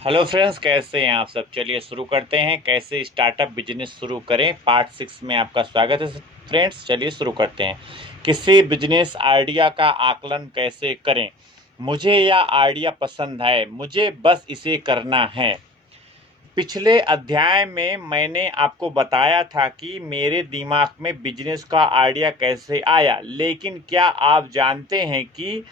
Hello friends, कैसे हैं आप सब। चलिए शुरू करते हैं, कैसे स्टार्टअप बिजनेस शुरू करें। पार्ट 6 में आपका स्वागत है फ्रेंड्स। चलिए शुरू करते हैं। किसी बिजनेस आइडिया का आकलन कैसे करें। मुझे यह आइडिया पसंद है, मुझे बस इसे करना है। पिछले अध्याय में मैंने आपको बताया था कि मेरे दिमाग में बिजनेस का आइडिया कैसे आया, लेकिन क्या आप जानते हैं कि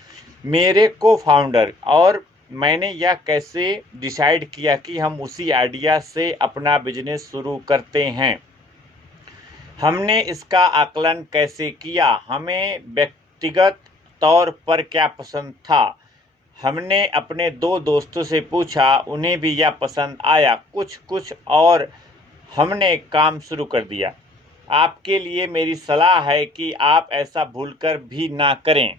मेरे को फाउंडर और मैंने यह कैसे डिसाइड किया कि हम उसी आइडिया से अपना बिजनेस शुरू करते हैं। हमने इसका आकलन कैसे किया, हमें व्यक्तिगत तौर पर क्या पसंद था। हमने अपने दो दोस्तों से पूछा, उन्हें भी यह पसंद आया कुछ कुछ, और हमने काम शुरू कर दिया। आपके लिए मेरी सलाह है कि आप ऐसा भूलकर भी ना करें।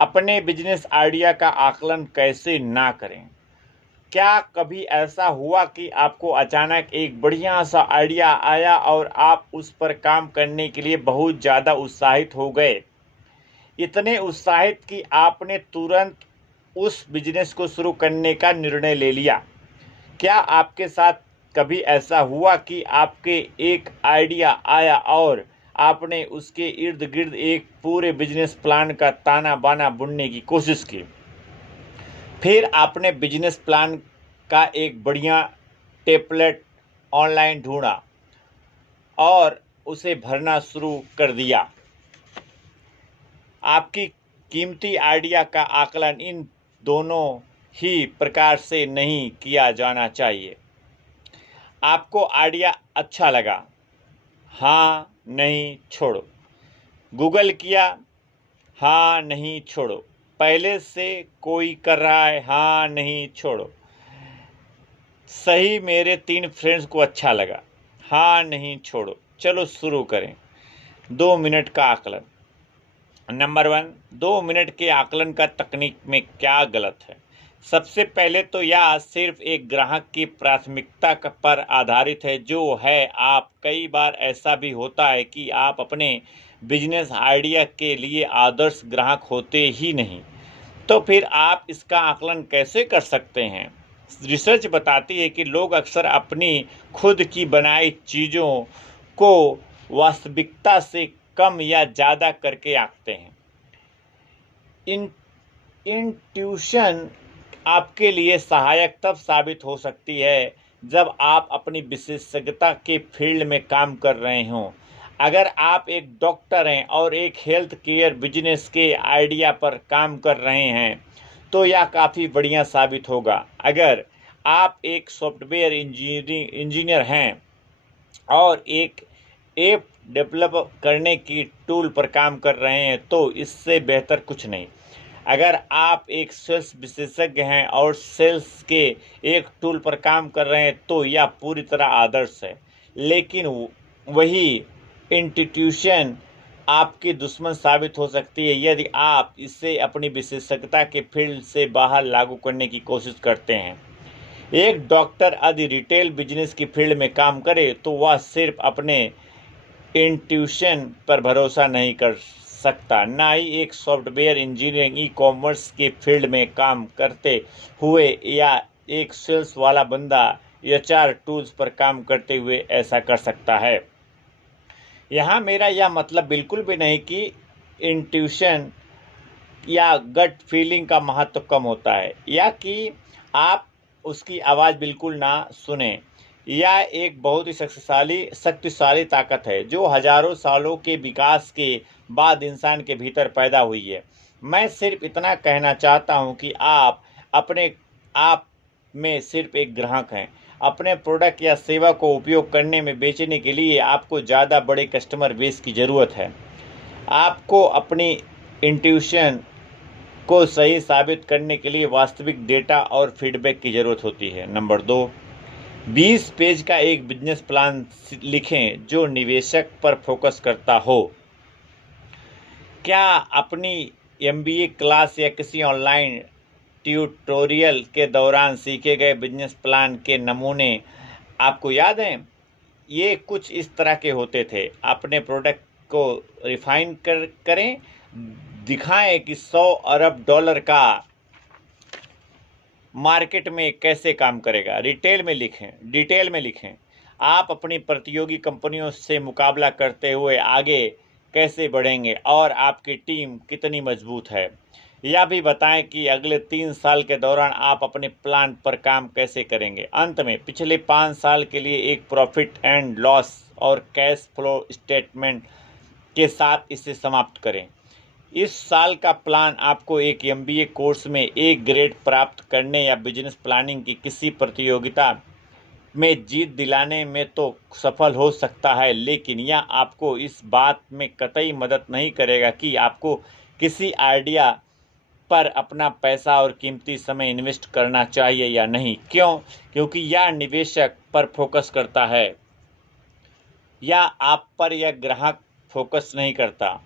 अपने बिजनेस आइडिया का आकलन कैसे ना करें। क्या कभी ऐसा हुआ कि आपको अचानक एक बढ़िया सा आइडिया आया और आप उस पर काम करने के लिए बहुत ज़्यादा उत्साहित हो गए, इतने उत्साहित कि आपने तुरंत उस बिजनेस को शुरू करने का निर्णय ले लिया। क्या आपके साथ कभी ऐसा हुआ कि आपके एक आइडिया आया और आपने उसके इर्द गिर्द एक पूरे बिजनेस प्लान का ताना बाना बुनने की कोशिश की। फिर आपने बिजनेस प्लान का एक बढ़िया टेम्पलेट ऑनलाइन ढूंढा और उसे भरना शुरू कर दिया। आपकी कीमती आइडिया का आकलन इन दोनों ही प्रकार से नहीं किया जाना चाहिए। आपको आइडिया अच्छा लगा, हाँ नहीं छोड़ो। गूगल किया, हाँ नहीं छोड़ो। पहले से कोई कर रहा है, हाँ नहीं छोड़ो। सही, मेरे 3 फ्रेंड्स को अच्छा लगा, हाँ नहीं छोड़ो। चलो शुरू करें। 2 मिनट का आकलन। नंबर 1, 2 मिनट के आकलन का तकनीक में क्या गलत है। सबसे पहले तो यह सिर्फ एक ग्राहक की प्राथमिकता पर आधारित है, जो है आप। कई बार ऐसा भी होता है कि आप अपने बिजनेस आइडिया के लिए आदर्श ग्राहक होते ही नहीं। तो फिर आप इसका आकलन कैसे कर सकते हैं। रिसर्च बताती है कि लोग अक्सर अपनी खुद की बनाई चीज़ों को वास्तविकता से कम या ज़्यादा करके आंकते हैं। इन इंट्यूशन आपके लिए सहायक तब साबित हो सकती है जब आप अपनी विशेषज्ञता के फील्ड में काम कर रहे हों। अगर आप एक डॉक्टर हैं और एक हेल्थ केयर बिजनेस के आइडिया पर काम कर रहे हैं, तो यह काफ़ी बढ़िया साबित होगा। अगर आप एक सॉफ्टवेयर इंजीनियर हैं और एक ऐप डेवलप करने की टूल पर काम कर रहे हैं, तो इससे बेहतर कुछ नहीं। अगर आप एक सेल्स विशेषज्ञ हैं और सेल्स के एक टूल पर काम कर रहे हैं, तो यह पूरी तरह आदर्श है। लेकिन वही इंस्टीट्यूशन आपकी दुश्मन साबित हो सकती है यदि आप इसे अपनी विशेषज्ञता के फील्ड से बाहर लागू करने की कोशिश करते हैं। एक डॉक्टर यदि रिटेल बिजनेस की फील्ड में काम करे, तो वह सिर्फ अपने इंट्यूशन पर भरोसा नहीं कर सकता, ना ही एक सॉफ्टवेयर इंजीनियरिंग ई कॉमर्स के फील्ड में काम करते हुए या एक सेल्स वाला बंदा एचआर टूल्स पर काम करते हुए ऐसा कर सकता है। यहाँ मेरा यह मतलब बिल्कुल भी नहीं कि इंट्यूशन या गट फीलिंग का महत्व कम होता है, या कि आप उसकी आवाज़ बिल्कुल ना सुने। यह एक बहुत ही शक्तिशाली ताकत है जो हजारों सालों के विकास के बाद इंसान के भीतर पैदा हुई है। मैं सिर्फ इतना कहना चाहता हूँ कि आप अपने आप में सिर्फ एक ग्राहक हैं। अपने प्रोडक्ट या सेवा को उपयोग करने में बेचने के लिए आपको ज़्यादा बड़े कस्टमर बेस की ज़रूरत है। आपको अपनी इंट्यूशन को सही साबित करने के लिए वास्तविक डेटा और फीडबैक की ज़रूरत होती है। नंबर 2, 20 पेज का एक बिजनेस प्लान लिखें जो निवेशक पर फोकस करता हो। क्या अपनी एमबीए क्लास या किसी ऑनलाइन ट्यूटोरियल के दौरान सीखे गए बिजनेस प्लान के नमूने आपको याद हैं? ये कुछ इस तरह के होते थे। अपने प्रोडक्ट को रिफाइन करें, दिखाएं कि $100 अरब का मार्केट में कैसे काम करेगा, डिटेल में लिखें। आप अपनी प्रतियोगी कंपनियों से मुकाबला करते हुए आगे कैसे बढ़ेंगे और आपकी टीम कितनी मजबूत है। यह भी बताएं कि अगले 3 साल के दौरान आप अपने प्लान पर काम कैसे करेंगे। अंत में पिछले 5 साल के लिए एक प्रॉफिट एंड लॉस और कैश फ्लो स्टेटमेंट के साथ इसे समाप्त करें। इस साल का प्लान आपको एक MBA कोर्स में एक ग्रेड प्राप्त करने या बिजनेस प्लानिंग की किसी प्रतियोगिता में जीत दिलाने में तो सफल हो सकता है, लेकिन यह आपको इस बात में कतई मदद नहीं करेगा कि आपको किसी आइडिया पर अपना पैसा और कीमती समय इन्वेस्ट करना चाहिए या नहीं। क्यों? क्योंकि यह निवेशक पर फोकस करता है या आप पर यह ग्राहक फोकस नहीं करता।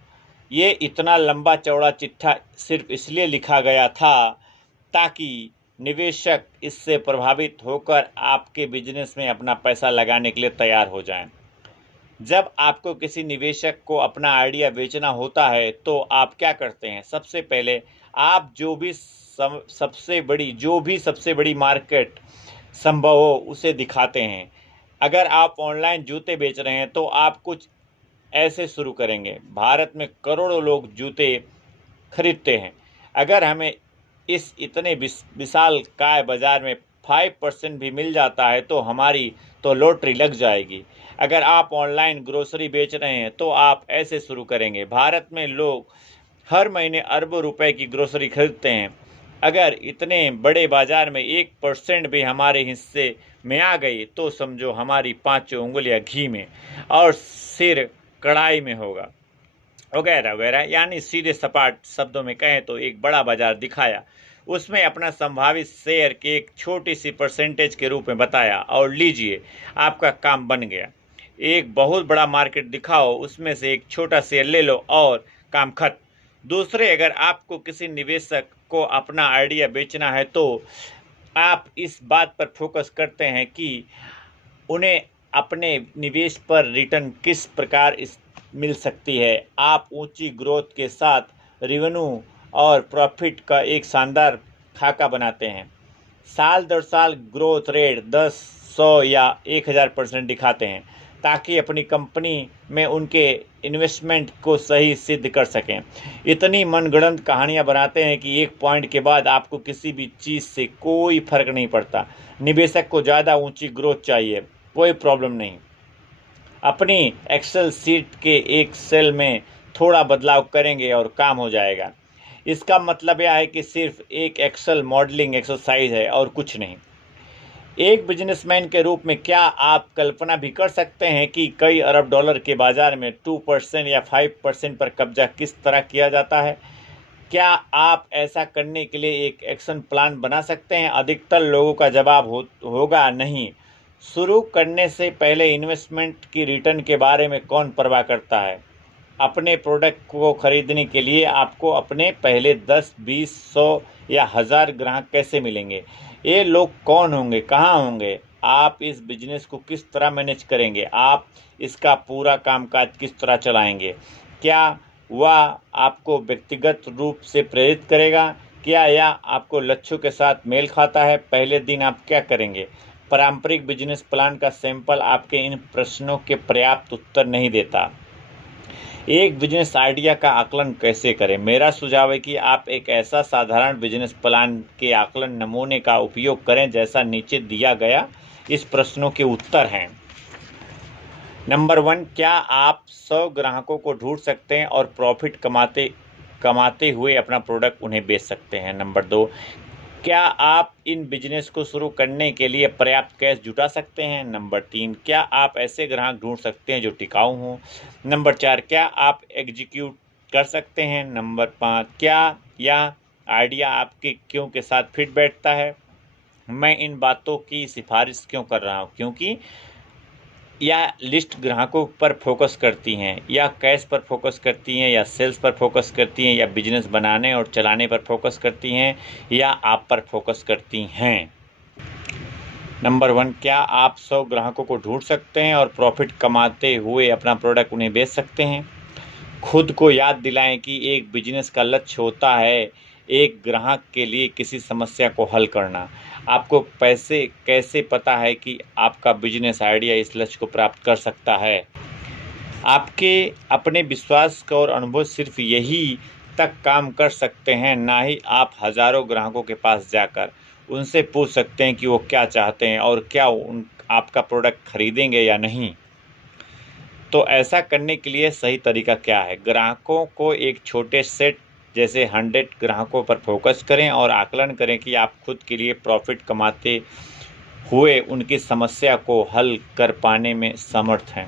ये इतना लंबा चौड़ा चिट्ठा सिर्फ इसलिए लिखा गया था ताकि निवेशक इससे प्रभावित होकर आपके बिजनेस में अपना पैसा लगाने के लिए तैयार हो जाएं। जब आपको किसी निवेशक को अपना आइडिया बेचना होता है तो आप क्या करते हैं? सबसे पहले आप जो भी सबसे बड़ी मार्केट संभव हो उसे दिखाते हैं। अगर आप ऑनलाइन जूते बेच रहे हैं तो आप कुछ ऐसे शुरू करेंगे। भारत में करोड़ों लोग जूते खरीदते हैं। अगर हमें इस इतने विशाल काय बाजार में 5% भी मिल जाता है तो हमारी तो लॉटरी लग जाएगी। अगर आप ऑनलाइन ग्रोसरी बेच रहे हैं तो आप ऐसे शुरू करेंगे। भारत में लोग हर महीने अरबों रुपए की ग्रोसरी खरीदते हैं। अगर इतने बड़े बाजार में 1% भी हमारे हिस्से में आ गई तो समझो हमारी 5 उंगलियां घी में और सिर कढ़ाई में होगा, वगैरह वगैरह। यानी सीधे सपाट शब्दों में कहें तो एक बड़ा बाजार दिखाया, उसमें अपना संभावित शेयर के एक छोटी सी परसेंटेज के रूप में बताया और लीजिए आपका काम बन गया। एक बहुत बड़ा मार्केट दिखाओ, उसमें से एक छोटा शेयर ले लो और काम खत्म। दूसरे, अगर आपको किसी निवेशक को अपना आइडिया बेचना है तो आप इस बात पर फोकस करते हैं कि उन्हें अपने निवेश पर रिटर्न किस प्रकार मिल सकती है। आप ऊंची ग्रोथ के साथ रेवेन्यू और प्रॉफिट का एक शानदार खाका बनाते हैं। साल दर साल ग्रोथ रेट 10, 100 या 1000% दिखाते हैं ताकि अपनी कंपनी में उनके इन्वेस्टमेंट को सही सिद्ध कर सकें। इतनी मनगढ़ंत कहानियां बनाते हैं कि एक पॉइंट के बाद आपको किसी भी चीज़ से कोई फर्क नहीं पड़ता। निवेशक को ज़्यादा ऊंची ग्रोथ चाहिए, कोई प्रॉब्लम नहीं। अपनी एक्सेल सीट के एक सेल में थोड़ा बदलाव करेंगे और काम हो जाएगा। इसका मतलब यह है कि सिर्फ एक एक्सेल मॉडलिंग एक्सरसाइज है और कुछ नहीं। एक बिजनेसमैन के रूप में क्या आप कल्पना भी कर सकते हैं कि कई अरब डॉलर के बाजार में 2% या 5% पर कब्जा किस तरह किया जाता है? क्या आप ऐसा करने के लिए एक एक्शन प्लान बना सकते हैं? अधिकतर लोगों का जवाब होगा नहीं। शुरू करने से पहले इन्वेस्टमेंट की रिटर्न के बारे में कौन परवाह करता है? अपने प्रोडक्ट को खरीदने के लिए आपको अपने पहले 10, 20, 100 या 1000 ग्राहक कैसे मिलेंगे? ये लोग कौन होंगे, कहाँ होंगे? आप इस बिजनेस को किस तरह मैनेज करेंगे? आप इसका पूरा कामकाज किस तरह चलाएंगे? क्या वह आपको व्यक्तिगत रूप से प्रेरित करेगा? क्या यह आपको लक्ष्यों के साथ मेल खाता है? पहले दिन आप क्या करेंगे? पारंपरिक बिजनेस प्लान का सैंपल आपके इन प्रश्नों के पर्याप्त उत्तर नहीं देता। एक बिजनेस आइडिया का आकलन कैसे करें? मेरा सुझाव है कि आप एक ऐसा साधारण बिजनेस प्लान के आकलन नमूने का उपयोग करें जैसा नीचे दिया गया। इस प्रश्नों के उत्तर हैं। नंबर 1, क्या आप 100 ग्राहकों को ढूंढ सकते हैं और प्रॉफिट कमाते हुए अपना प्रोडक्ट उन्हें बेच सकते हैं? नंबर 2, क्या आप इन बिजनेस को शुरू करने के लिए पर्याप्त कैश जुटा सकते हैं? नंबर 3, क्या आप ऐसे ग्राहक ढूंढ सकते हैं जो टिकाऊ हों? नंबर 4, क्या आप एग्जीक्यूट कर सकते हैं? नंबर 5, क्या यह आइडिया आपके क्यों के साथ फिट बैठता है? मैं इन बातों की सिफारिश क्यों कर रहा हूँ? क्योंकि या लिस्ट ग्राहकों पर फोकस करती हैं, या कैश पर फोकस करती हैं, या सेल्स पर फोकस करती हैं, या बिजनेस बनाने और चलाने पर फोकस करती हैं, या आप पर फोकस करती हैं? नंबर 1, क्या आप 100 ग्राहकों को ढूंढ सकते हैं और प्रॉफिट कमाते हुए अपना प्रोडक्ट उन्हें बेच सकते हैं? खुद को याद दिलाएं कि एक बिजनेस का लक्ष्य होता है एक ग्राहक के लिए किसी समस्या को हल करना। आपको पैसे कैसे पता है कि आपका बिजनेस आइडिया इस लक्ष्य को प्राप्त कर सकता है? आपके अपने विश्वास का और अनुभव सिर्फ यही तक काम कर सकते हैं, ना ही आप हज़ारों ग्राहकों के पास जाकर उनसे पूछ सकते हैं कि वो क्या चाहते हैं और क्या उन आपका प्रोडक्ट खरीदेंगे या नहीं। तो ऐसा करने के लिए सही तरीका क्या है? ग्राहकों को एक छोटे सेट जैसे 100 ग्राहकों पर फोकस करें और आकलन करें कि आप खुद के लिए प्रॉफिट कमाते हुए उनकी समस्या को हल कर पाने में समर्थ हैं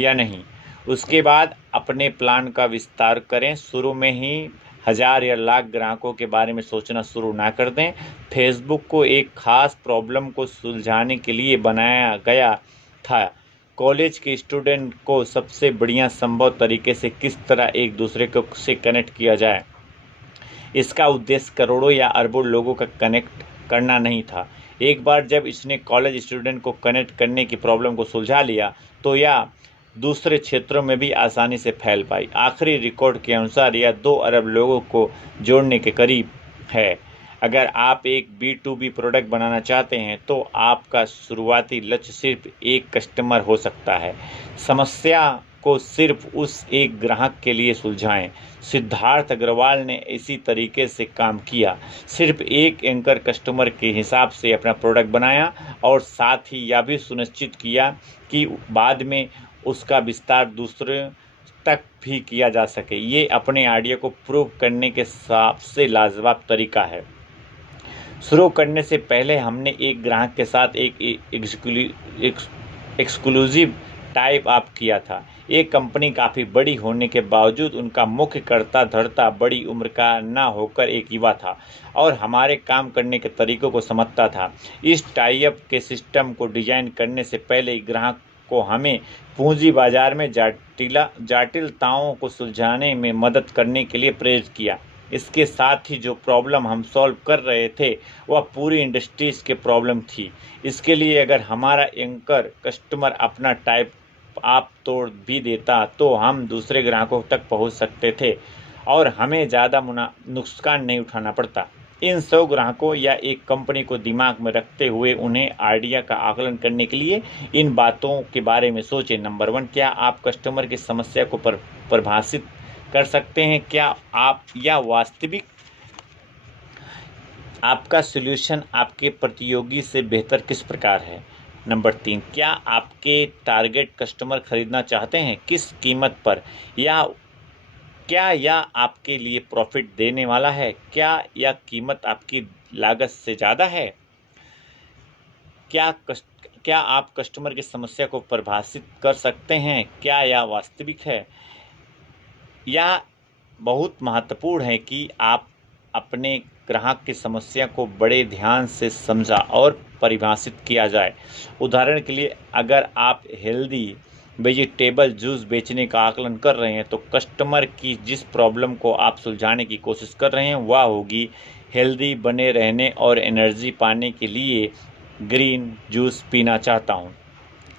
या नहीं। उसके बाद अपने प्लान का विस्तार करें। शुरू में ही 1000 या लाख ग्राहकों के बारे में सोचना शुरू ना कर दें। फेसबुक को एक खास प्रॉब्लम को सुलझाने के लिए बनाया गया था। कॉलेज के स्टूडेंट को सबसे बढ़िया संभव तरीके से किस तरह एक दूसरे को से कनेक्ट किया जाए। इसका उद्देश्य करोड़ों या अरबों लोगों का कनेक्ट करना नहीं था। एक बार जब इसने कॉलेज स्टूडेंट को कनेक्ट करने की प्रॉब्लम को सुलझा लिया तो यह दूसरे क्षेत्रों में भी आसानी से फैल पाई। आखिरी रिकॉर्ड के अनुसार यह 2 अरब लोगों को जोड़ने के करीब है। अगर आप एक B2B प्रोडक्ट बनाना चाहते हैं तो आपका शुरुआती लक्ष्य सिर्फ एक कस्टमर हो सकता है। समस्या को सिर्फ उस एक ग्राहक के लिए सुलझाएं। सिद्धार्थ अग्रवाल ने इसी तरीके से काम किया। सिर्फ एक एंकर कस्टमर के हिसाब से अपना प्रोडक्ट बनाया और साथ ही यह भी सुनिश्चित किया कि बाद में उसका विस्तार दूसरे तक भी किया जा सके। ये अपने आइडिया को प्रूव करने के सबसे लाजवाब तरीका है। शुरू करने से पहले हमने एक ग्राहक के साथ एक एक्सक्लूसिव टाइप अप किया था। ये कंपनी काफ़ी बड़ी होने के बावजूद उनका मुख्य कर्ता धर्ता बड़ी उम्र का न होकर एक युवा था और हमारे काम करने के तरीकों को समझता था। इस टाई-अप के सिस्टम को डिजाइन करने से पहले ग्राहक को हमें पूंजी बाजार में जटिलताओं को सुलझाने में मदद करने के लिए प्रेरित किया। इसके साथ ही जो प्रॉब्लम हम सॉल्व कर रहे थे वह पूरी इंडस्ट्रीज के प्रॉब्लम थी। इसके लिए अगर हमारा एंकर कस्टमर अपना टाइप आप तोड़ भी देता तो हम दूसरे ग्राहकों तक पहुंच सकते थे और हमें ज़्यादा नुकसान नहीं उठाना पड़ता। इन 100 ग्राहकों या एक कंपनी को दिमाग में रखते हुए उन्हें आइडिया का आकलन करने के लिए इन बातों के बारे में सोचें। नंबर 1, क्या आप कस्टमर की समस्या को परिभाषित कर सकते हैं? क्या आप या वास्तविक आपका सॉल्यूशन आपके प्रतियोगी से बेहतर किस प्रकार है? नंबर 3, क्या आपके टारगेट कस्टमर खरीदना चाहते हैं? किस कीमत पर? या क्या यह आपके लिए प्रॉफिट देने वाला है? क्या यह कीमत आपकी लागत से ज़्यादा है? क्या आप कस्टमर की समस्या को परिभाषित कर सकते हैं? क्या यह वास्तविक है? यह बहुत महत्वपूर्ण है कि आप अपने ग्राहक की समस्या को बड़े ध्यान से समझा और परिभाषित किया जाए। उदाहरण के लिए, अगर आप हेल्दी वेजिटेबल जूस बेचने का आकलन कर रहे हैं तो कस्टमर की जिस प्रॉब्लम को आप सुलझाने की कोशिश कर रहे हैं वह होगी हेल्दी बने रहने और एनर्जी पाने के लिए ग्रीन जूस पीना चाहता हूँ,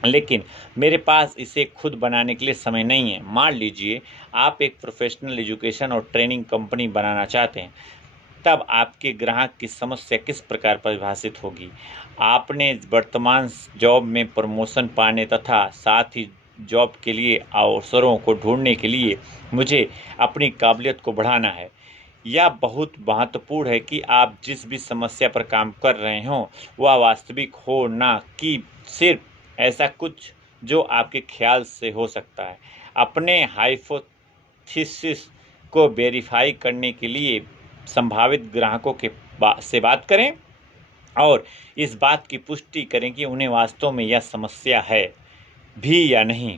लेकिन मेरे पास इसे खुद बनाने के लिए समय नहीं है। मान लीजिए आप एक प्रोफेशनल एजुकेशन और ट्रेनिंग कंपनी बनाना चाहते हैं, तब आपके ग्राहक की समस्या किस प्रकार परिभाषित होगी? आपने वर्तमान जॉब में प्रमोशन पाने तथा साथ ही जॉब के लिए अवसरों को ढूंढने के लिए मुझे अपनी काबिलियत को बढ़ाना है। यह बहुत महत्वपूर्ण है कि आप जिस भी समस्या पर काम कर रहे हों वह वास्तविक हो, ना कि सिर्फ ऐसा कुछ जो आपके ख्याल से हो सकता है। अपने हाइपोथेसिस को वेरीफाई करने के लिए संभावित ग्राहकों से बात करें और इस बात की पुष्टि करें कि उन्हें वास्तव में यह समस्या है भी या नहीं।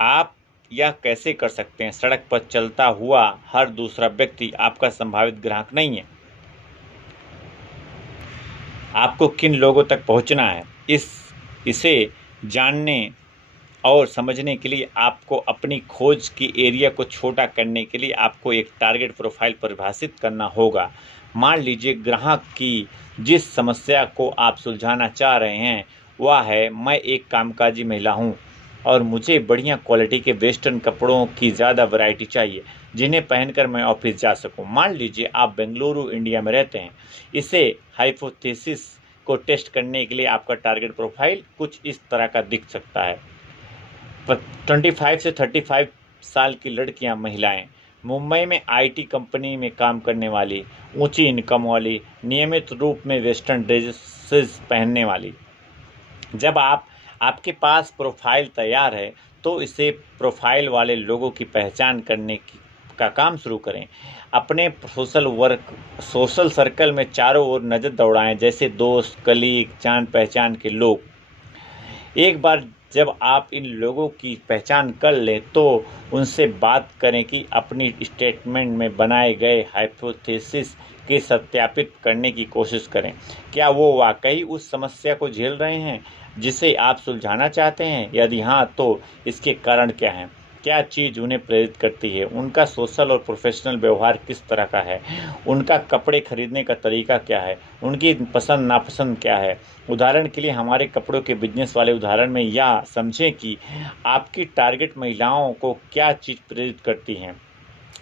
आप यह कैसे कर सकते हैं? सड़क पर चलता हुआ हर दूसरा व्यक्ति आपका संभावित ग्राहक नहीं है। आपको किन लोगों तक पहुंचना है, इसे जानने और समझने के लिए आपको अपनी खोज की एरिया को छोटा करने के लिए आपको एक टारगेट प्रोफाइल परिभाषित करना होगा। मान लीजिए ग्राहक की जिस समस्या को आप सुलझाना चाह रहे हैं वह है, मैं एक कामकाजी महिला हूँ और मुझे बढ़िया क्वालिटी के वेस्टर्न कपड़ों की ज़्यादा वैरायटी चाहिए जिन्हें पहनकर मैं ऑफिस जा सकूं। मान लीजिए आप बेंगलुरु इंडिया में रहते हैं। इसे हाइपोथेसिस को टेस्ट करने के लिए आपका टारगेट प्रोफाइल कुछ इस तरह का दिख सकता है। 25 से 35 साल की लड़कियां, महिलाएं, मुंबई में आईटी कंपनी में काम करने वाली, ऊंची इनकम वाली, नियमित रूप में वेस्टर्न ड्रेसेस पहनने वाली। जब आपके पास प्रोफाइल तैयार है तो इसे प्रोफाइल वाले लोगों की पहचान करने का काम शुरू करें। अपने सोशल सर्कल में चारों ओर नज़र दौड़ाएं, जैसे दोस्त, कलीग, जान पहचान के लोग। एक बार जब आप इन लोगों की पहचान कर लें तो उनसे बात करें कि अपनी स्टेटमेंट में बनाए गए हाइपोथेसिस के सत्यापित करने की कोशिश करें। क्या वो वाकई उस समस्या को झेल रहे हैं जिसे आप सुलझाना चाहते हैं? यदि हाँ, तो इसके कारण क्या हैं? क्या चीज़ उन्हें प्रेरित करती है? उनका सोशल और प्रोफेशनल व्यवहार किस तरह का है? उनका कपड़े खरीदने का तरीका क्या है? उनकी पसंद नापसंद क्या है? उदाहरण के लिए हमारे कपड़ों के बिजनेस वाले उदाहरण में या समझें कि आपकी टारगेट महिलाओं को क्या चीज़ प्रेरित करती हैं।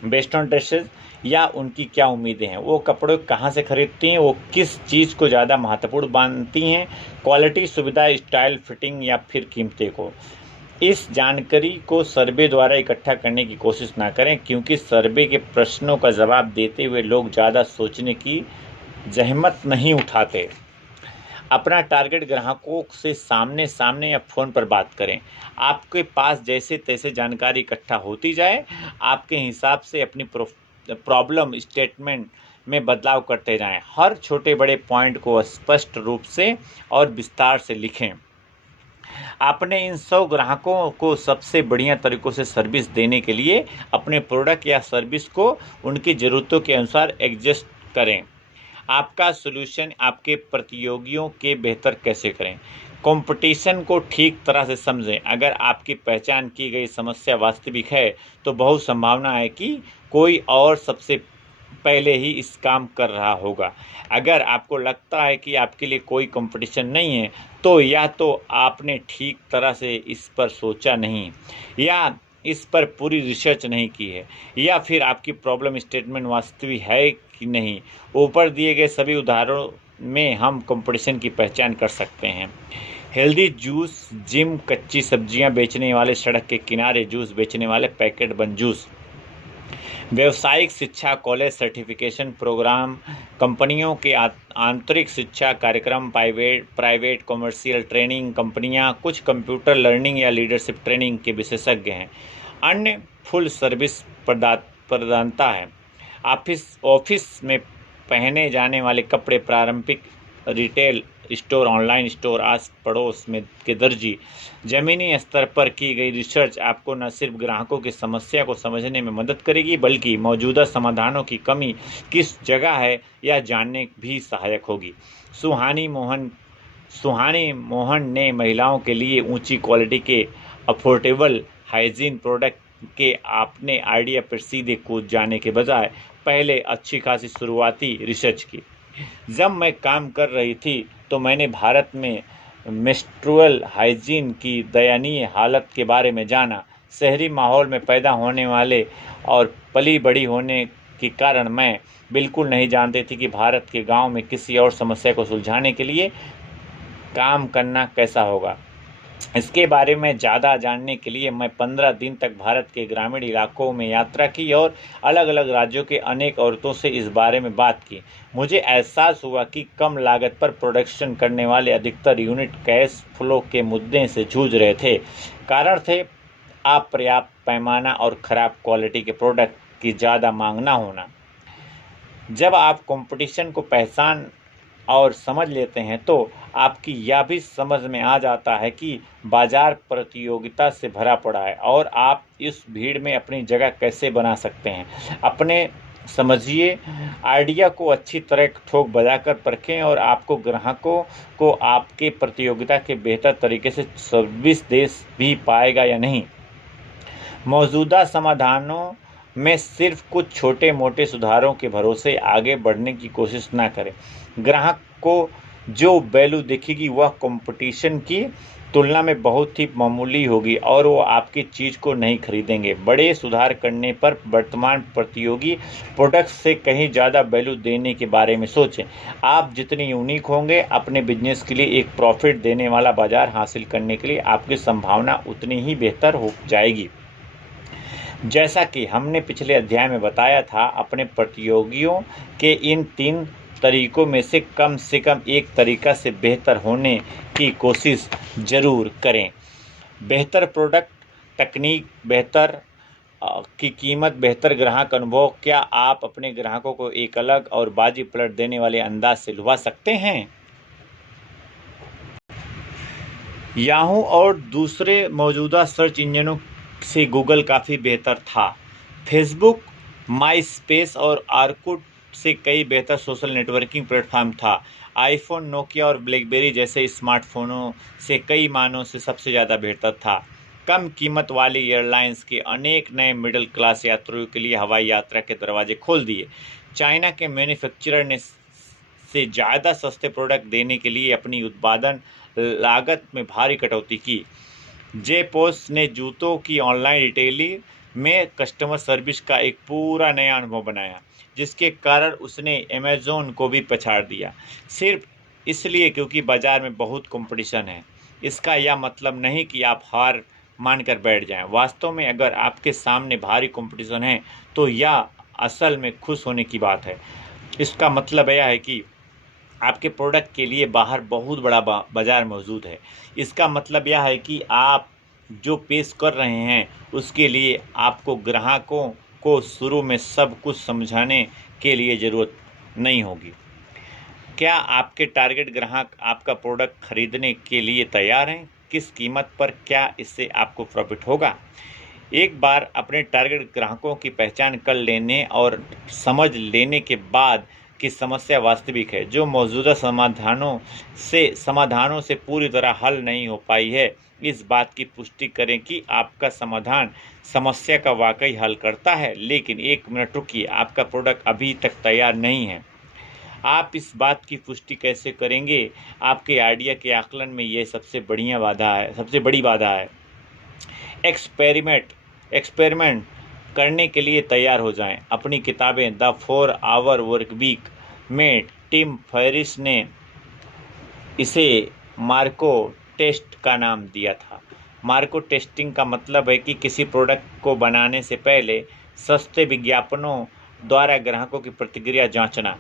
वेस्टर्न ड्रेसेस या उनकी क्या उम्मीदें हैं? वो कपड़े कहाँ से खरीदती हैं? वो किस चीज़ को ज़्यादा महत्वपूर्ण मानती हैं? क्वालिटी, सुविधा, स्टाइल, फिटिंग या फिर कीमतें को? इस जानकारी को सर्वे द्वारा इकट्ठा करने की कोशिश ना करें, क्योंकि सर्वे के प्रश्नों का जवाब देते हुए लोग ज़्यादा सोचने की जहमत नहीं उठाते। अपना टारगेट ग्राहकों से सामने सामने या फ़ोन पर बात करें। आपके पास जैसे तैसे जानकारी इकट्ठा होती जाए, आपके हिसाब से अपनी प्रॉब्लम स्टेटमेंट में बदलाव करते जाएं। हर छोटे बड़े पॉइंट को स्पष्ट रूप से और विस्तार से लिखें। आपने इन 100 ग्राहकों को सबसे बढ़िया तरीक़ों से सर्विस देने के लिए अपने प्रोडक्ट या सर्विस को उनकी ज़रूरतों के अनुसार एडजस्ट करें। आपका सॉल्यूशन आपके प्रतियोगियों के बेहतर कैसे करें? कंपटीशन को ठीक तरह से समझें। अगर आपकी पहचान की गई समस्या वास्तविक है तो बहुत संभावना है कि कोई और सबसे पहले ही इस काम कर रहा होगा। अगर आपको लगता है कि आपके लिए कोई कंपटीशन नहीं है तो या तो आपने ठीक तरह से इस पर सोचा नहीं, या इस पर पूरी रिसर्च नहीं की है, या फिर आपकी प्रॉब्लम स्टेटमेंट वास्तविक है कि नहीं। ऊपर दिए गए सभी उदाहरणों में हम कंपटीशन की पहचान कर सकते हैं। हेल्दी जूस, जिम, कच्ची सब्जियां बेचने वाले, सड़क के किनारे जूस बेचने वाले, पैकेट बंद जूस, व्यावसायिक शिक्षा, कॉलेज सर्टिफिकेशन प्रोग्राम, कंपनियों के आंतरिक शिक्षा कार्यक्रम, प्राइवेट कॉमर्शियल ट्रेनिंग कंपनियां, कुछ कंप्यूटर लर्निंग या लीडरशिप ट्रेनिंग के विशेषज्ञ हैं। अन्य फुल सर्विस प्रदाता है। ऑफिस में पहने जाने वाले कपड़े, प्रारंभिक रिटेल स्टोर, ऑनलाइन स्टोर, आस पड़ोस में के दर्जी। ज़मीनी स्तर पर की गई रिसर्च आपको न सिर्फ ग्राहकों की समस्या को समझने में मदद करेगी बल्कि मौजूदा समाधानों की कमी किस जगह है यह जानने भी सहायक होगी। सुहानी मोहन ने महिलाओं के लिए ऊंची क्वालिटी के अफोर्डेबल हाइजीन प्रोडक्ट के अपने आइडिया पर सीधे कूद जाने के बजाय पहले अच्छी खासी शुरुआती रिसर्च की। जब मैं काम कर रही थी तो मैंने भारत में मेंस्ट्रुअल हाइजीन की दयनीय हालत के बारे में जाना। शहरी माहौल में पैदा होने वाले और पली बड़ी होने के कारण मैं बिल्कुल नहीं जानती थी कि भारत के गांव में किसी और समस्या को सुलझाने के लिए काम करना कैसा होगा। इसके बारे में ज़्यादा जानने के लिए मैं 15 दिन तक भारत के ग्रामीण इलाकों में यात्रा की और अलग अलग राज्यों के अनेक औरतों से इस बारे में बात की। मुझे एहसास हुआ कि कम लागत पर प्रोडक्शन करने वाले अधिकतर यूनिट कैश फ्लो के मुद्दे से जूझ रहे थे। कारण थे अपर्याप्त पैमाना और ख़राब क्वालिटी के प्रोडक्ट की ज़्यादा मांग न होना। जब आप कंपटीशन को पहचान और समझ लेते हैं तो आपकी यह भी समझ में आ जाता है कि बाजार प्रतियोगिता से भरा पड़ा है और आप इस भीड़ में अपनी जगह कैसे बना सकते हैं। अपने समझिए आइडिया को अच्छी तरह ठोक बजाकर परखें और आपको ग्राहकों को आपके प्रतियोगिता के बेहतर तरीके से सर्विस दे भी पाएगा या नहीं। मौजूदा समाधानों में सिर्फ कुछ छोटे मोटे सुधारों के भरोसे आगे बढ़ने की कोशिश न करें। ग्राहक को जो वैल्यू दिखेगी वह कंपटीशन की तुलना में बहुत ही मामूली होगी और वो आपकी चीज़ को नहीं खरीदेंगे। बड़े सुधार करने पर वर्तमान प्रतियोगी प्रोडक्ट्स से कहीं ज़्यादा वैल्यू देने के बारे में सोचें। आप जितने यूनिक होंगे, अपने बिजनेस के लिए एक प्रॉफिट देने वाला बाजार हासिल करने के लिए आपकी संभावना उतनी ही बेहतर हो जाएगी। जैसा कि हमने पिछले अध्याय में बताया था, अपने प्रतियोगियों के इन 3 तरीकों में से कम एक तरीका से बेहतर होने की कोशिश ज़रूर करें। बेहतर प्रोडक्ट, तकनीक बेहतर की कीमत, बेहतर ग्राहक अनुभव। क्या आप अपने ग्राहकों को एक अलग और बाजी पलट देने वाले अंदाज से लुभा सकते हैं? याहू और दूसरे मौजूदा सर्च इंजनों से गूगल काफ़ी बेहतर था। फेसबुक, माई स्पेस और आर्कुट से कई बेहतर सोशल नेटवर्किंग प्लेटफॉर्म था। आईफोन, नोकिया और ब्लैकबेरी जैसे स्मार्टफोनों से कई मानों से सबसे ज़्यादा बेहतर था। कम कीमत वाली एयरलाइंस के अनेक नए मिडिल क्लास यात्रियों के लिए हवाई यात्रा के दरवाजे खोल दिए। चाइना के मैन्युफैक्चरर ने से ज़्यादा सस्ते प्रोडक्ट देने के लिए अपनी उत्पादन लागत में भारी कटौती की। जेपोस ने जूतों की ऑनलाइन रिटेलिंग में कस्टमर सर्विस का एक पूरा नया अनुभव बनाया, जिसके कारण उसने अमेज़न को भी पछाड़ दिया, सिर्फ इसलिए क्योंकि बाज़ार में बहुत कंपटीशन है। इसका यह मतलब नहीं कि आप हार मानकर बैठ जाएं। वास्तव में अगर आपके सामने भारी कंपटीशन है तो यह असल में खुश होने की बात है। इसका मतलब यह है कि आपके प्रोडक्ट के लिए बाहर बहुत बड़ा बाज़ार मौजूद है। इसका मतलब यह है कि आप जो पेश कर रहे हैं उसके लिए आपको ग्राहकों को शुरू में सब कुछ समझाने के लिए ज़रूरत नहीं होगी। क्या आपके टारगेट ग्राहक आपका प्रोडक्ट खरीदने के लिए तैयार हैं? किस कीमत पर? क्या इससे आपको प्रॉफिट होगा? एक बार अपने टारगेट ग्राहकों की पहचान कर लेने और समझ लेने के बाद कि समस्या वास्तविक है, जो मौजूदा समाधानों से पूरी तरह हल नहीं हो पाई है, इस बात की पुष्टि करें कि आपका समाधान समस्या का वाकई हल करता है। लेकिन 1 मिनट रुकिए, आपका प्रोडक्ट अभी तक तैयार नहीं है। आप इस बात की पुष्टि कैसे करेंगे? आपके आइडिया के आकलन में यह सबसे बड़ी बाधा है। एक्सपेरिमेंट करने के लिए तैयार हो जाएं। अपनी किताबें द 4 आवर वर्क वीक में टिम फर्रिस ने इसे मार्को टेस्ट का नाम दिया था। मार्को टेस्टिंग का मतलब है कि किसी प्रोडक्ट को बनाने से पहले सस्ते विज्ञापनों द्वारा ग्राहकों की प्रतिक्रिया जांचना।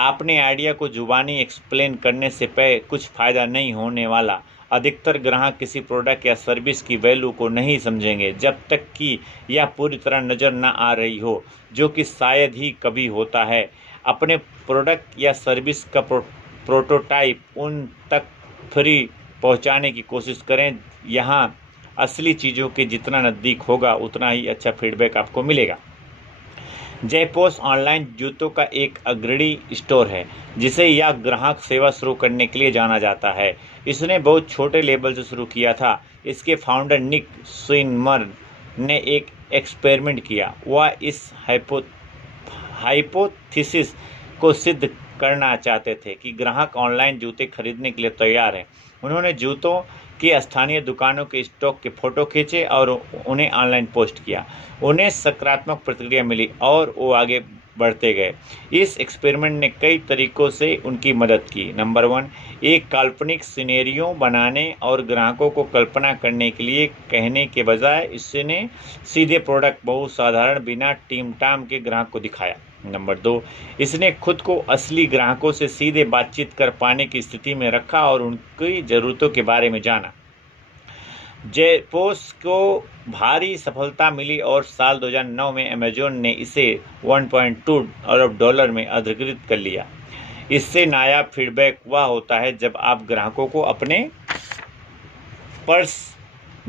आपने आइडिया को जुबानी एक्सप्लेन करने से पहले कुछ फ़ायदा नहीं होने वाला। अधिकतर ग्राहक किसी प्रोडक्ट या सर्विस की वैल्यू को नहीं समझेंगे जब तक कि यह पूरी तरह नज़र न आ रही हो, जो कि शायद ही कभी होता है। अपने प्रोडक्ट या सर्विस का प्रोटोटाइप उन तक फ्री पहुंचाने की कोशिश करें। यहाँ असली चीज़ों के जितना नज़दीक होगा उतना ही अच्छा फीडबैक आपको मिलेगा। जेपोस ऑनलाइन जूतों का एक अग्रणी स्टोर है जिसे यह ग्राहक सेवा शुरू करने के लिए जाना जाता है। इसने बहुत छोटे लेवल से शुरू किया था। इसके फाउंडर निक स्विनमर्न ने एक एक्सपेरिमेंट किया। वह इस हाइपोथेसिस को सिद्ध करना चाहते थे कि ग्राहक ऑनलाइन जूते खरीदने के लिए तैयार हैं। उन्होंने जूतों की स्थानीय दुकानों के स्टॉक के फ़ोटो खींचे और उन्हें ऑनलाइन पोस्ट किया। उन्हें सकारात्मक प्रतिक्रिया मिली और वो आगे बढ़ते गए। इस एक्सपेरिमेंट ने कई तरीकों से उनकी मदद की। नंबर 1, एक काल्पनिक सिनेरियो बनाने और ग्राहकों को कल्पना करने के लिए कहने के बजाय इसने सीधे प्रोडक्ट बहुत साधारण बिना टीम टाम के ग्राहक को दिखाया। नंबर 2, इसने खुद को असली ग्राहकों से सीधे बातचीत कर पाने की स्थिति में रखा और उनकी ज़रूरतों के बारे में जाना। जेपोस को भारी सफलता मिली और साल 2009 में अमेज़न ने इसे $1.2 अरब में अधिकृत कर लिया। इससे नायाब फीडबैक वह होता है जब आप ग्राहकों को अपने पर्स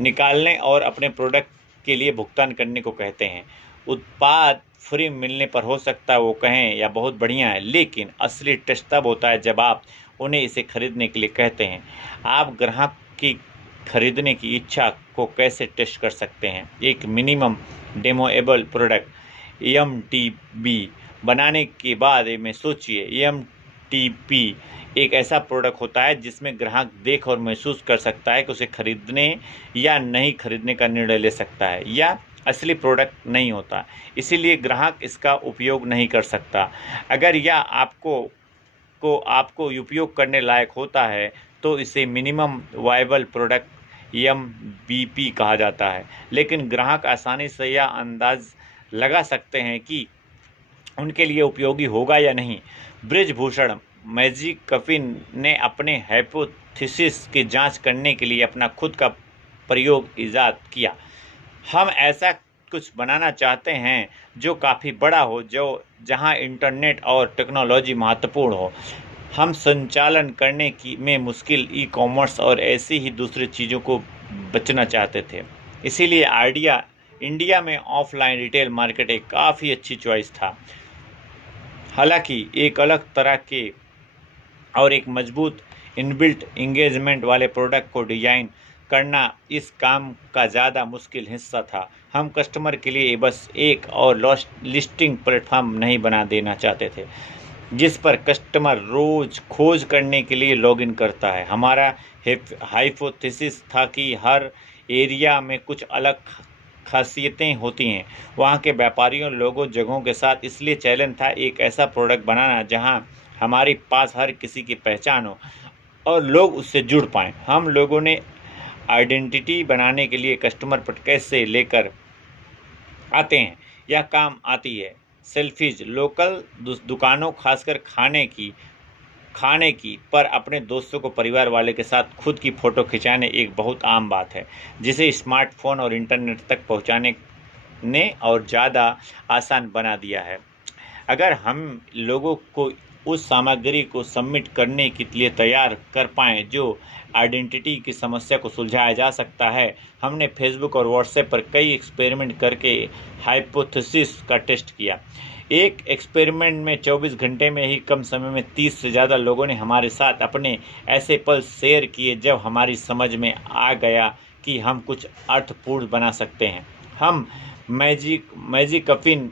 निकालने और अपने प्रोडक्ट के लिए भुगतान करने को कहते हैं। उत्पाद फ्री मिलने पर हो सकता है वो कहें या बहुत बढ़िया है, लेकिन असली टेस्ट तब होता है जब आप उन्हें इसे खरीदने के लिए कहते हैं। आप ग्राहक की खरीदने की इच्छा को कैसे टेस्ट कर सकते हैं? एक मिनिमम डेमोएबल प्रोडक्ट (MTB) बनाने के बारे में सोचिए। OTP एक ऐसा प्रोडक्ट होता है जिसमें ग्राहक देख और महसूस कर सकता है कि उसे खरीदने या नहीं खरीदने का निर्णय ले सकता है, या असली प्रोडक्ट नहीं होता, इसीलिए ग्राहक इसका उपयोग नहीं कर सकता। अगर यह आपको उपयोग करने लायक होता है तो इसे मिनिमम वायबल प्रोडक्ट MVP कहा जाता है, लेकिन ग्राहक आसानी से यह अंदाज लगा सकते हैं कि उनके लिए उपयोगी होगा या नहीं। बृजभूषण मैजिकफिन ने अपने हाइपोथेसिस की जांच करने के लिए अपना खुद का प्रयोग ईजाद किया। हम ऐसा कुछ बनाना चाहते हैं जो काफ़ी बड़ा हो, जहां इंटरनेट और टेक्नोलॉजी महत्वपूर्ण हो। हम संचालन करने में मुश्किल ई-कॉमर्स और ऐसी ही दूसरी चीज़ों को बचना चाहते थे। इसीलिए इंडिया में ऑफलाइन रिटेल मार्केट एक काफ़ी अच्छी चॉइस था। हालांकि एक अलग तरह के और एक मजबूत इनबिल्ट इंगेजमेंट वाले प्रोडक्ट को डिज़ाइन करना इस काम का ज़्यादा मुश्किल हिस्सा था। हम कस्टमर के लिए बस एक और लिस्टिंग प्लेटफॉर्म नहीं बना देना चाहते थे जिस पर कस्टमर रोज़ खोज करने के लिए लॉगिन करता है। हमारा हाइपोथेसिस था कि हर एरिया में कुछ अलग खासियतें होती हैं वहाँ के व्यापारियों, लोगों, जगहों के साथ। इसलिए चैलेंज था एक ऐसा प्रोडक्ट बनाना जहाँ हमारे पास हर किसी की पहचान हो और लोग उससे जुड़ पाएँ। हम लोगों ने आइडेंटिटी बनाने के लिए कस्टमर पर कैसे लेकर आते हैं यह काम आती है। सेल्फीज लोकल दुकानों, खासकर खाने की पर अपने दोस्तों को परिवार वाले के साथ खुद की फ़ोटो खिंचाने एक बहुत आम बात है जिसे स्मार्टफोन और इंटरनेट तक पहुंचाने ने और ज़्यादा आसान बना दिया है। अगर हम लोगों को उस सामग्री को सबमिट करने के लिए तैयार कर पाएँ जो आइडेंटिटी की समस्या को सुलझाया जा सकता है। हमने फेसबुक और व्हाट्सएप पर कई एक्सपेरिमेंट करके हाइपोथेसिस का टेस्ट किया। एक एक्सपेरिमेंट में 24 घंटे में ही कम समय में 30 से ज़्यादा लोगों ने हमारे साथ अपने ऐसे पल शेयर किए जब हमारी समझ में आ गया कि हम कुछ अर्थपूर्ण बना सकते हैं। हम मैजिकफिन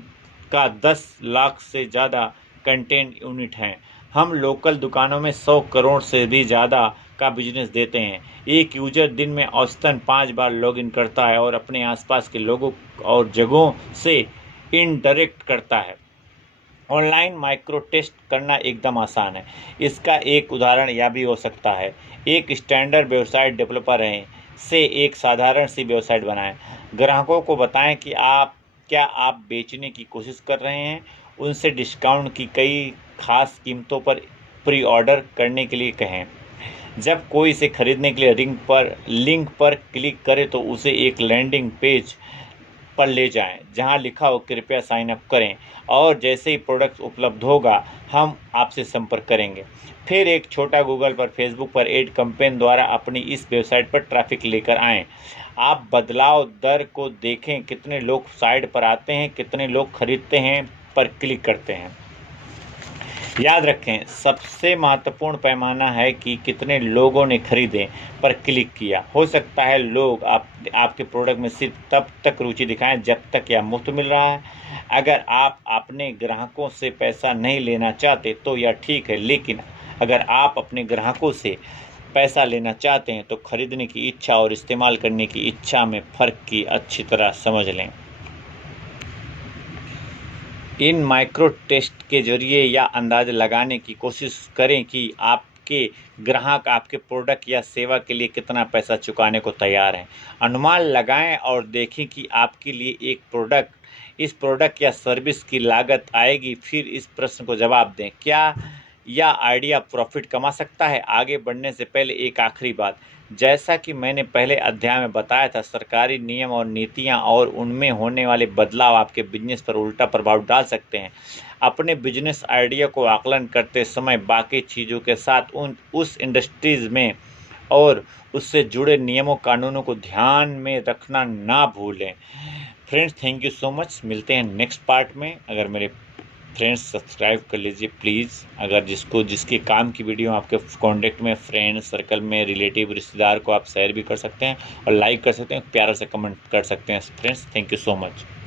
का 10 लाख से ज़्यादा कंटेंट यूनिट हैं। हम लोकल दुकानों में 100 करोड़ से भी ज़्यादा का बिजनेस देते हैं। एक यूजर दिन में औसतन 5 बार लॉगिन करता है और अपने आसपास के लोगों और जगहों से इंटरेक्ट करता है। ऑनलाइन माइक्रो टेस्ट करना एकदम आसान है। इसका एक उदाहरण यह भी हो सकता है, एक स्टैंडर्ड वेबसाइट डेवलपर से एक साधारण सी वेबसाइट बनाएं। ग्राहकों को बताएं कि क्या आप बेचने की कोशिश कर रहे हैं, उनसे डिस्काउंट की कई खास कीमतों पर प्री ऑर्डर करने के लिए कहें। जब कोई इसे खरीदने के लिए लिंक पर क्लिक करे तो उसे एक लैंडिंग पेज पर ले जाएं जहां लिखा हो कृपया साइन अप करें, और जैसे ही प्रोडक्ट उपलब्ध होगा हम आपसे संपर्क करेंगे। फिर एक छोटा गूगल पर, फेसबुक पर एड कैंपेन द्वारा अपनी इस वेबसाइट पर ट्रैफिक लेकर आएं। आप बदलाव दर को देखें, कितने लोग साइट पर आते हैं, कितने लोग खरीदते हैं पर क्लिक करते हैं। याद रखें, सबसे महत्वपूर्ण पैमाना है कि कितने लोगों ने खरीदे पर क्लिक किया। हो सकता है लोग आपके प्रोडक्ट में सिर्फ तब तक रुचि दिखाएं जब तक यह मुफ्त मिल रहा है। अगर आप अपने ग्राहकों से पैसा नहीं लेना चाहते तो यह ठीक है, लेकिन अगर आप अपने ग्राहकों से पैसा लेना चाहते हैं तो खरीदने की इच्छा और इस्तेमाल करने की इच्छा में फ़र्क की अच्छी तरह समझ लें। इन माइक्रो टेस्ट के जरिए यह अंदाज़ा लगाने की कोशिश करें कि आपके ग्राहक आपके प्रोडक्ट या सेवा के लिए कितना पैसा चुकाने को तैयार हैं। अनुमान लगाएं और देखें कि आपके लिए इस प्रोडक्ट या सर्विस की लागत आएगी। फिर इस प्रश्न को जवाब दें, क्या यह आइडिया प्रॉफिट कमा सकता है? आगे बढ़ने से पहले एक आखिरी बात, जैसा कि मैंने पहले अध्याय में बताया था, सरकारी नियम और नीतियां और उनमें होने वाले बदलाव आपके बिजनेस पर उल्टा प्रभाव डाल सकते हैं। अपने बिजनेस आइडिया को आकलन करते समय बाकी चीज़ों के साथ उस इंडस्ट्रीज़ में और उससे जुड़े नियमों कानूनों को ध्यान में रखना ना भूलें। Friends, thank you so much. मिलते हैं नेक्स्ट पार्ट में। अगर मेरे फ्रेंड्स सब्सक्राइब कर लीजिए प्लीज़। अगर जिसके काम की वीडियो आपके कॉन्टेक्ट में, फ्रेंड सर्कल में, रिलेटिव, रिश्तेदार को आप शेयर भी कर सकते हैं और लाइक कर सकते हैं, प्यारा से कमेंट कर सकते हैं। Friends, thank you so much.